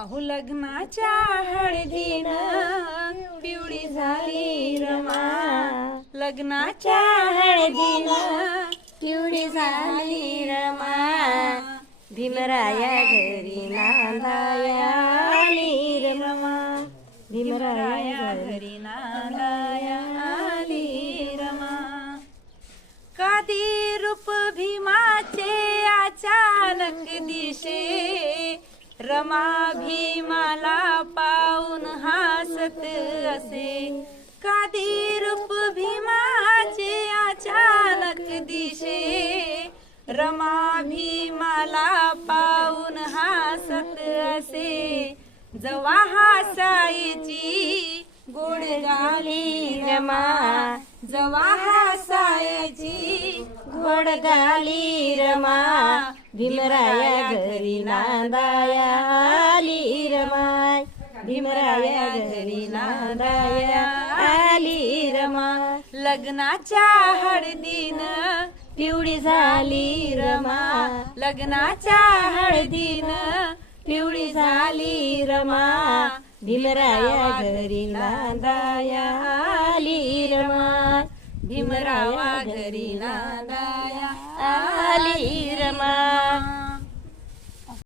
अहो लग्नाच्या हळदीनं पिवळी झाली रमा, लग्नाच्या हळदीनं पिवळी झाली रमा, भीमराया घरी नांदाया आली रमा, भीमराया घरी नांदाया आली रमा. कधी रूप भीमाचे अचानक दिशे, रमा भीमाला पाहून हसत असे. कधी रूप भीमाचे अचानक दिशे, रमा भीमाला पाहून हसत असे. जवा हसायची गोड गाली रमा, जवा हसायची गोड गाली रमा, भीमराया घरी नांदाया आली रमा, भीमराया घरी नांदाया आली रमा. लग्नाच्या हळदीनं पिवळी झाली रमा, लग्नाच्या हळदीनं पिवळी झाली रमा, भीमराया घरी नांदाया आली रमा, भीमरावा घरी नांदाया आली रमा.